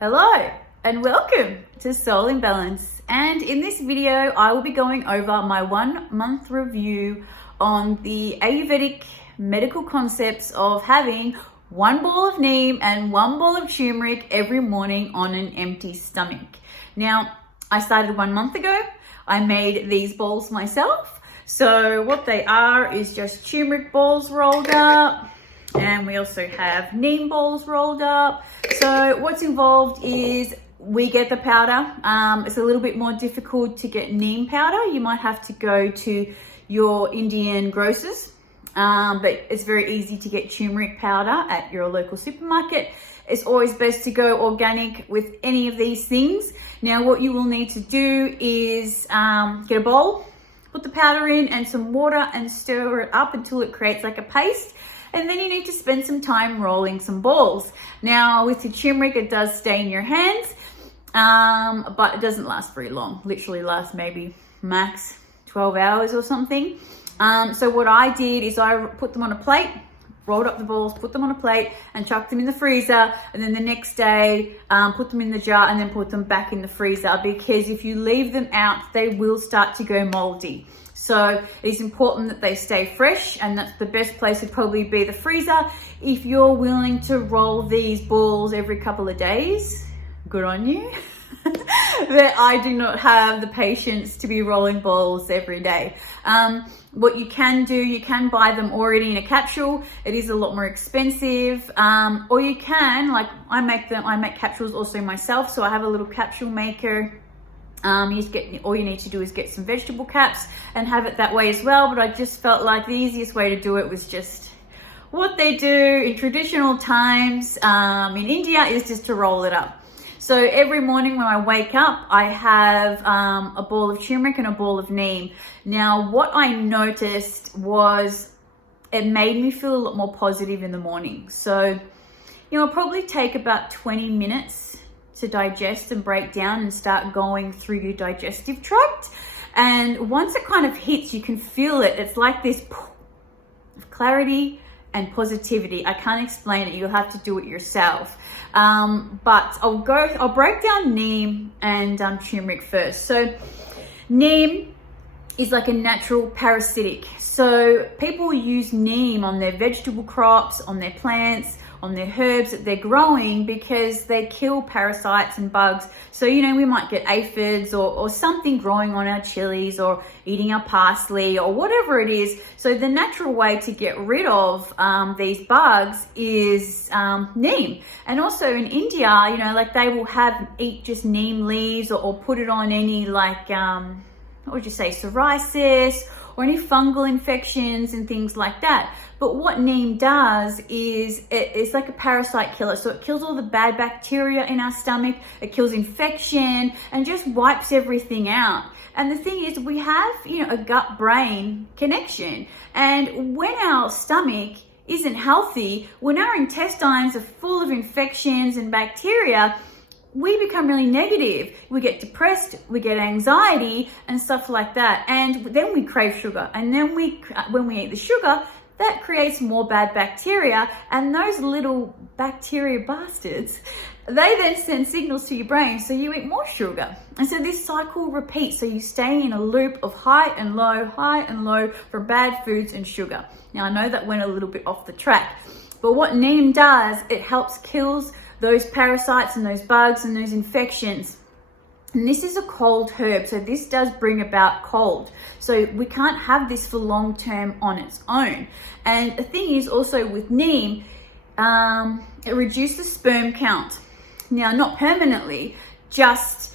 Hello and welcome to Soul in Balance, and in this video I will be going over my 1 month review on the Ayurvedic medical concepts of having 1 ball of neem and 1 ball of turmeric every morning on an empty stomach. Now, I started 1 month ago. I made these balls myself. So what they are is just turmeric balls rolled up, and we also have neem balls rolled up. So what's involved is we get the powder. It's a little bit more difficult to get neem powder. You might have to go to your Indian grocers, but it's very easy to get turmeric powder at your local supermarket. It's always best to go organic with any of these things. Now, what you will need to do is get a bowl, put the powder in and some water and stir it up until it creates like a paste. And then you need to spend some time rolling some balls. Now, with the turmeric, it does stay in your hands, but it doesn't last very long. Literally lasts maybe max 12 hours or something. So what I did is I put them on a plate, rolled up the balls, put them on a plate and chucked them in the freezer. And then the next day, put them in the jar and then put them back in the freezer, because if you leave them out, they will start to go moldy. So it's important that they stay fresh, and that's the best place would probably be the freezer. If you're willing to roll these balls every couple of days, good on you. But I do not have the patience to be rolling balls every day. What you can do, you can buy them already in a capsule. It is a lot more expensive. Or you can, like I make capsules also myself. So I have a little capsule maker. All you need to do is get some vegetable caps and have it that way as well. But I just felt like the easiest way to do it was just what they do in traditional times in India, is just to roll it up. So every morning when I wake up, I have a ball of turmeric and a ball of neem. Now, what I noticed was it made me feel a lot more positive in the morning. So, it'll probably take about 20 minutes to digest and break down and start going through your digestive tract. And once it kind of hits, you can feel it. It's like this of clarity and positivity. I can't explain it. You'll have to do it yourself. But I'll break down neem and turmeric first. So neem is like a natural parasitic. So people use neem on their vegetable crops, on their plants, on their herbs that they're growing, because they kill parasites and bugs. So, we might get aphids or something growing on our chilies or eating our parsley or whatever it is. So the natural way to get rid of these bugs is neem. And also in India, like they will eat just neem leaves or put it on any what would you say, psoriasis or any fungal infections and things like that. But what neem does is it's like a parasite killer. So it kills all the bad bacteria in our stomach, it kills infection and just wipes everything out. And the thing is, we have, a gut-brain connection. And when our stomach isn't healthy, when our intestines are full of infections and bacteria, we become really negative. We get depressed, we get anxiety and stuff like that. And then we crave sugar. And then when we eat the sugar, that creates more bad bacteria, and those little bacteria bastards, they then send signals to your brain, so you eat more sugar. And so this cycle repeats, so you stay in a loop of high and low for bad foods and sugar. Now, I know that went a little bit off the track, but what neem does, it helps kills those parasites and those bugs and those infections. And this is a cold herb, so this does bring about cold. So we can't have this for long term on its own. And the thing is also with neem, it reduces sperm count. Now, not permanently, just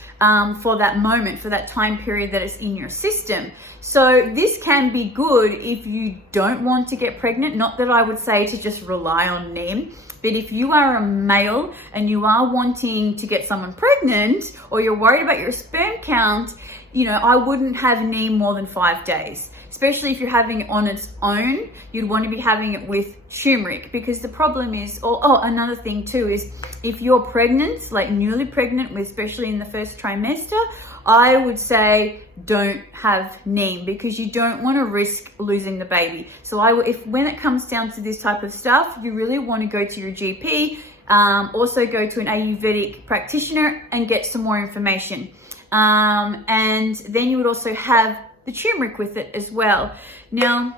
for that moment, for that time period that it's in your system. So this can be good if you don't want to get pregnant. Not that I would say to just rely on neem, but if you are a male and you are wanting to get someone pregnant, or you're worried about your sperm count, I wouldn't have neem more than 5 days. Especially if you're having it on its own, you'd want to be having it with turmeric, because the problem is, another thing too is if you're pregnant, like newly pregnant, especially in the first trimester, I would say don't have neem, because you don't want to risk losing the baby. So when it comes down to this type of stuff, you really want to go to your GP also go to an Ayurvedic practitioner and get some more information. And then you would also have the turmeric with it as well. Now,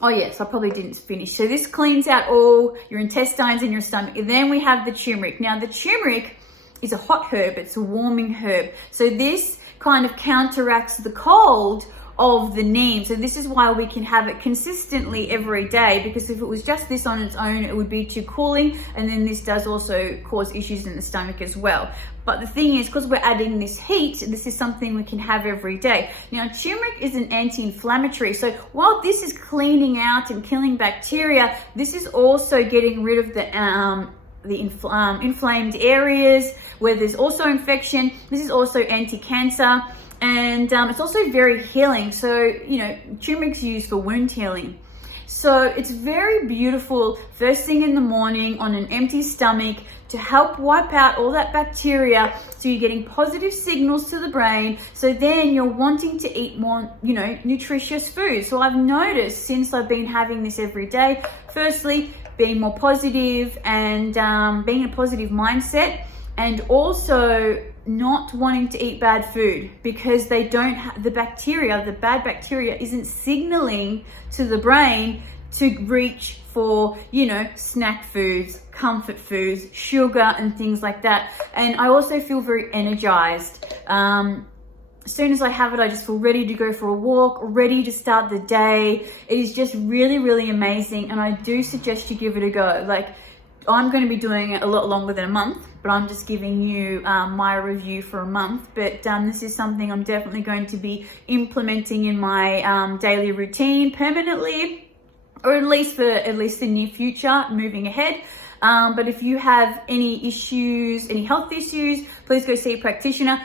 oh yes, I probably didn't finish. So this cleans out all your intestines and your stomach. And then we have the turmeric. Now the turmeric is a hot herb. It's a warming herb. So this kind of counteracts the cold of the neem. So this is why we can have it consistently every day, because if it was just this on its own, it would be too cooling, and then this does also cause issues in the stomach as well. But the thing is, because we're adding this heat, this is something we can have every day. Now, turmeric is an anti-inflammatory. So while this is cleaning out and killing bacteria, this is also getting rid of the inflamed areas where there's also infection. This is also anti-cancer. And it's also very healing. So, you know, turmeric's used for wound healing. So it's very beautiful first thing in the morning on an empty stomach to help wipe out all that bacteria. So you're getting positive signals to the brain. So then you're wanting to eat more, you know, nutritious food. So I've noticed since I've been having this every day, firstly, being more positive and being in a positive mindset, and also not wanting to eat bad food, because they don't have the bacteria, the bad bacteria isn't signaling to the brain to reach for, you know, snack foods, comfort foods, sugar and things like that. And I also feel very energized. As soon as I have it, I just feel ready to go for a walk, ready to start the day. It is just really, really amazing. And I do suggest you give it a go. Like, I'm going to be doing it a lot longer than a month, but I'm just giving you my review for a month. But this is something I'm definitely going to be implementing in my daily routine permanently, or at least the near future, moving ahead. But if you have any issues, any health issues, please go see a practitioner.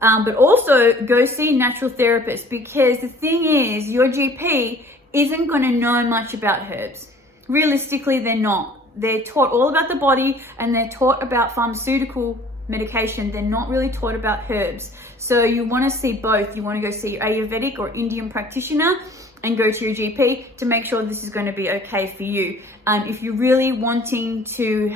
But also go see a natural therapist, because the thing is, your GP isn't going to know much about herbs. Realistically, they're not. They're taught all about the body, and they're taught about pharmaceutical medication. They're not really taught about herbs. So you want to see both. You want to go see your Ayurvedic or Indian practitioner and go to your GP to make sure this is going to be okay for you. If you're really wanting to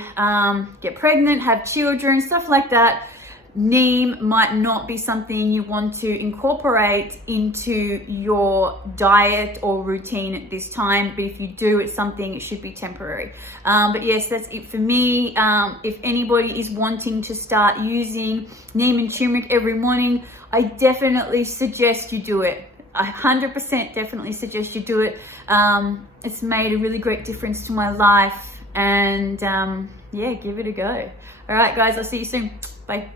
get pregnant, have children, stuff like that, neem might not be something you want to incorporate into your diet or routine at this time, but if you do, it's something, it should be temporary. But yes, that's it for me. If anybody is wanting to start using neem and turmeric every morning, I definitely suggest you do it. I 100% definitely suggest you do it. It's made a really great difference to my life, and yeah, give it a go. All right, guys, I'll see you soon. Bye.